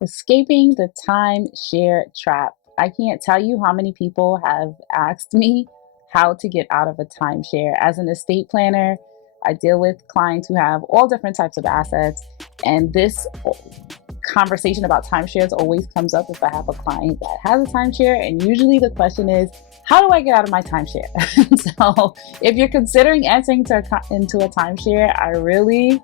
Escaping the timeshare trap. I can't tell you how many people have asked me how to get out of a timeshare. As an estate planner, I deal with clients who have all different types of assets, and this conversation about timeshares always comes up if I have a client that has a timeshare, and usually the question is, how do I get out of my timeshare? So if you're considering entering into a timeshare, I really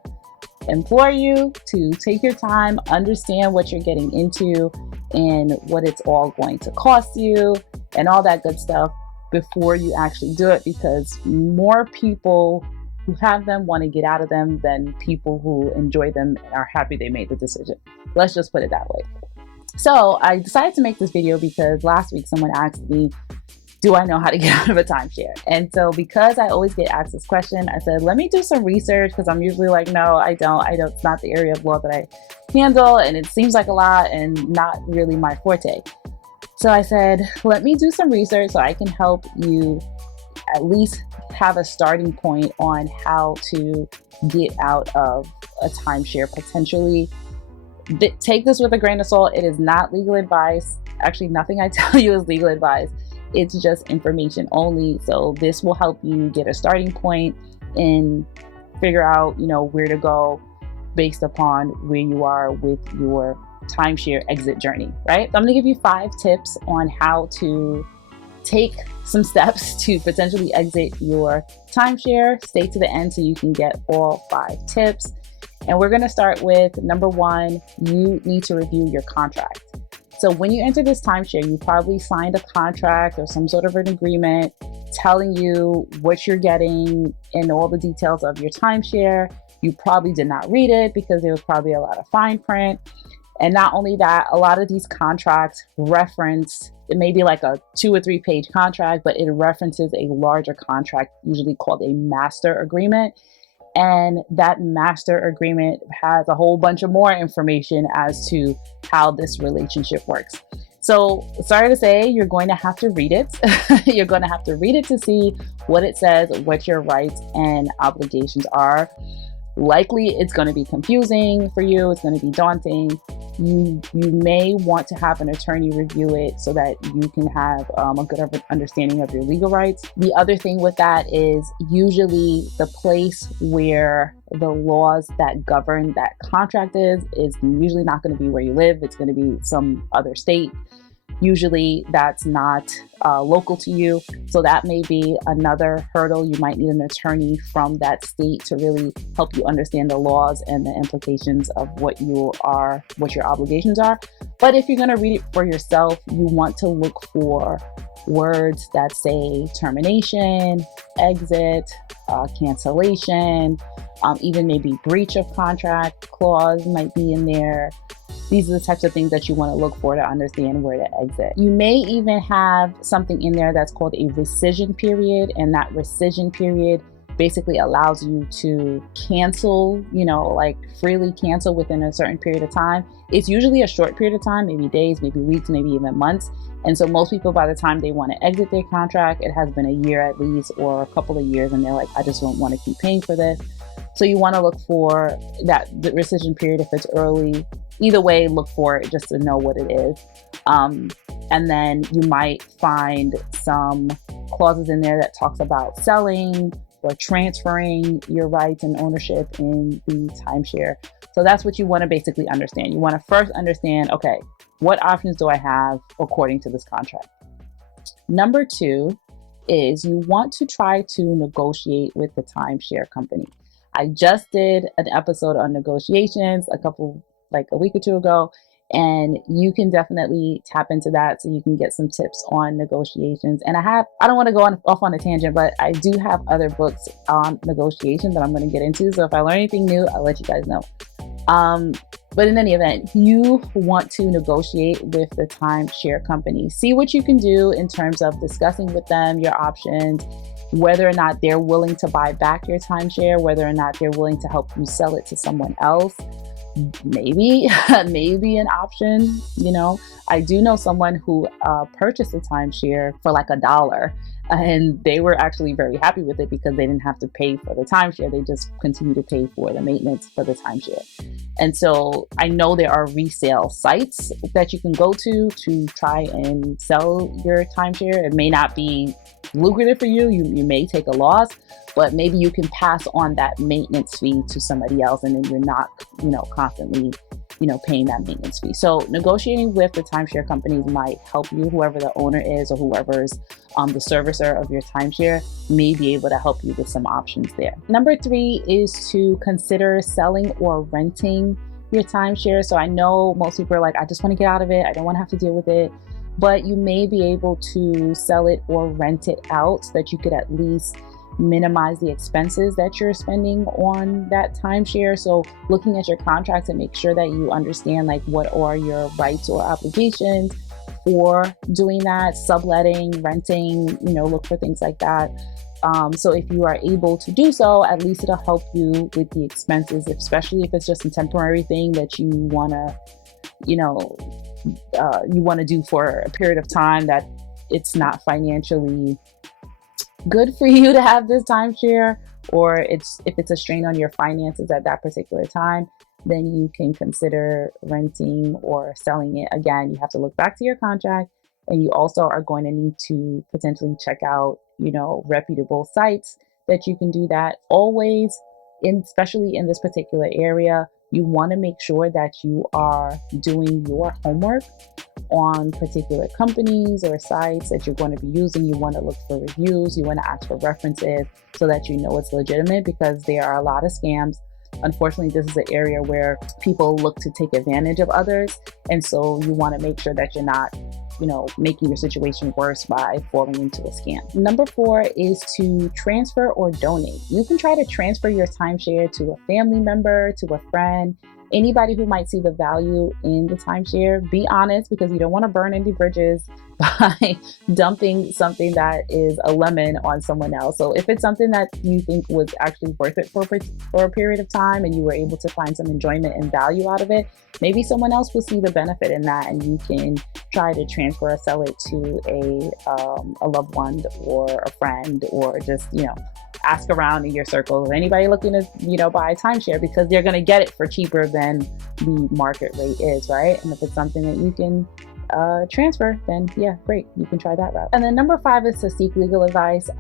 implore you to take your time, understand what you're getting into and what it's all going to cost you and all that good stuff before you actually do it, because more people who have them want to get out of them than people who enjoy them and are happy they made the decision. Let's just put it that way. So I decided to make this video because last week someone asked me, do I know how to get out of a timeshare? And so because I always get asked this question, I said, let me do some research, because I'm usually like, no, I don't, it's not the area of law that I handle, and it seems like a lot and not really my forte. So I said, let me do some research so I can help you at least have a starting point on how to get out of a timeshare potentially. Take this with a grain of salt. It is not legal advice. Actually, nothing I tell you is legal advice. It's just information only. So this will help you get a starting point and figure out, where to go based upon where you are with your timeshare exit journey, right? So I'm going to give you 5 tips on how to take some steps to potentially exit your timeshare. Stay to the end so you can get all 5 tips. And we're going to start with number 1, you need to review your contract. So when you enter this timeshare, you probably signed a contract or some sort of an agreement telling you what you're getting and all the details of your timeshare. You probably did not read it because there was probably a lot of fine print. And not only that, a lot of these contracts reference, it may be like a 2 or 3 page contract, but it references a larger contract, usually called a master agreement. And that master agreement has a whole bunch of more information as to how this relationship works. So sorry to say, you're going to have to read it. You're going to have to read it to see what it says, what your rights and obligations are. Likely it's going to be confusing for you. It's going to be daunting. You may want to have an attorney review it so that you can have a good understanding of your legal rights. The other thing with that is usually the place where the laws that govern that contract is usually not going to be where you live. It's going to be some other state. Usually that's not local to you. So that may be another hurdle. You might need an attorney from that state to really help you understand the laws and the implications of what your obligations are. But if you're going to read it for yourself, you want to look for words that say termination, exit, cancellation, even maybe breach of contract clause might be in there. These are the types of things that you want to look for to understand where to exit. You may even have something in there that's called a rescission period, and that rescission period basically allows you to cancel, like freely cancel within a certain period of time. It's usually a short period of time, maybe days, maybe weeks, maybe even months. And so most people, by the time they want to exit their contract, it has been a year at least or a couple of years, and they're like, I just don't want to keep paying for this. So you want to look for the rescission period if it's early. Either way, look for it just to know what it is. And then you might find some clauses in there that talks about selling or transferring your rights and ownership in the timeshare. So that's what you want to basically understand. You want to first understand, okay, what options do I have according to this contract? Number 2 is you want to try to negotiate with the timeshare company. I just did an episode on negotiations a week or 2 ago, and you can definitely tap into that so you can get some tips on negotiations. And I don't want to go off on a tangent, but I do have other books on negotiations that I'm going to get into. So if I learn anything new, I'll let you guys know. But in any event, you want to negotiate with the timeshare company. See what you can do in terms of discussing with them your options, whether or not they're willing to buy back your timeshare, whether or not they're willing to help you sell it to someone else. Maybe an option. I do know someone who purchased a timeshare for like $1 And they were actually very happy with it because they didn't have to pay for the timeshare. They just continue to pay for the maintenance for the timeshare. And so I know there are resale sites that you can go to try and sell your timeshare. It may not be lucrative for you. You may take a loss, but maybe you can pass on that maintenance fee to somebody else, and then you're not, constantly, paying that maintenance fee. So negotiating with the timeshare companies might help you. Whoever the owner is or whoever's the servicer of your timeshare may be able to help you with some options there. Number 3 is to consider selling or renting your timeshare. So I know most people are like, I just want to get out of it. I don't want to have to deal with it. But you may be able to sell it or rent it out so that you could at least minimize the expenses that you're spending on that timeshare. So looking at your contract to make sure that you understand like what are your rights or obligations for doing that, subletting, renting, look for things like that. So if you are able to do so, at least it'll help you with the expenses, especially if it's just a temporary thing that you want to do for a period of time that it's not financially good for you to have this timeshare, or if it's a strain on your finances at that particular time, then you can consider renting or selling it. Again, you have to look back to your contract, and you also are going to need to potentially check out, reputable sites that you can do that. Always, especially in this particular area, you want to make sure that you are doing your homework on particular companies or sites that you're going to be using. You want to look for reviews, you want to ask for references so that you know it's legitimate, because there are a lot of scams. Unfortunately, this is an area where people look to take advantage of others. And so you want to make sure that you're not, making your situation worse by falling into a scam. Number 4 is to transfer or donate. You can try to transfer your timeshare to a family member, to a friend, anybody who might see the value in the timeshare. Be honest, because you don't want to burn any bridges by dumping something that is a lemon on someone else. So if it's something that you think was actually worth it for a period of time and you were able to find some enjoyment and value out of it, maybe someone else will see the benefit in that, and you can try to transfer or sell it to a loved one or a friend, or just, ask around in your circle. Anybody looking to, buy a timeshare, because they're going to get it for cheaper than the market rate is, right? And if it's something that you can transfer, then yeah, great, you can try that route. And then number 5 is to seek legal advice.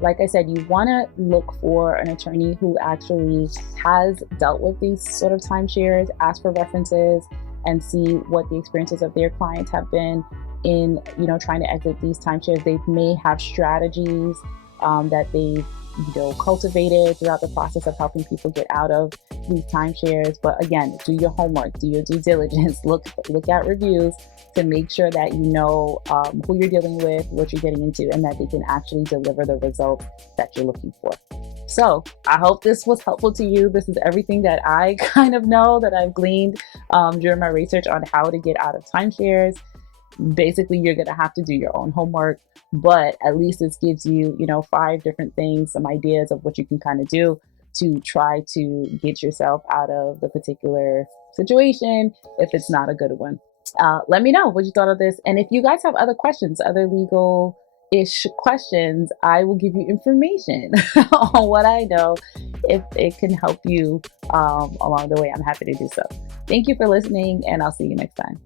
Like I said, you want to look for an attorney who actually has dealt with these sort of timeshares, ask for references, and see what the experiences of their clients have been in, trying to exit these timeshares. They may have strategies that they've cultivated throughout the process of helping people get out of these timeshares. But again, do your homework, do your due diligence, look at reviews to make sure that you know who you're dealing with, what you're getting into, and that they can actually deliver the results that you're looking for. So I hope this was helpful to you. This is everything that I kind of know, that I've gleaned during my research on how to get out of timeshares. Basically, you're going to have to do your own homework, but at least this gives you, 5 different things, some ideas of what you can kind of do to try to get yourself out of the particular situation if it's not a good one. Let me know what you thought of this. And if you guys have other questions, other legal-ish questions, I will give you information on what I know. If it can help you along the way, I'm happy to do so. Thank you for listening, and I'll see you next time.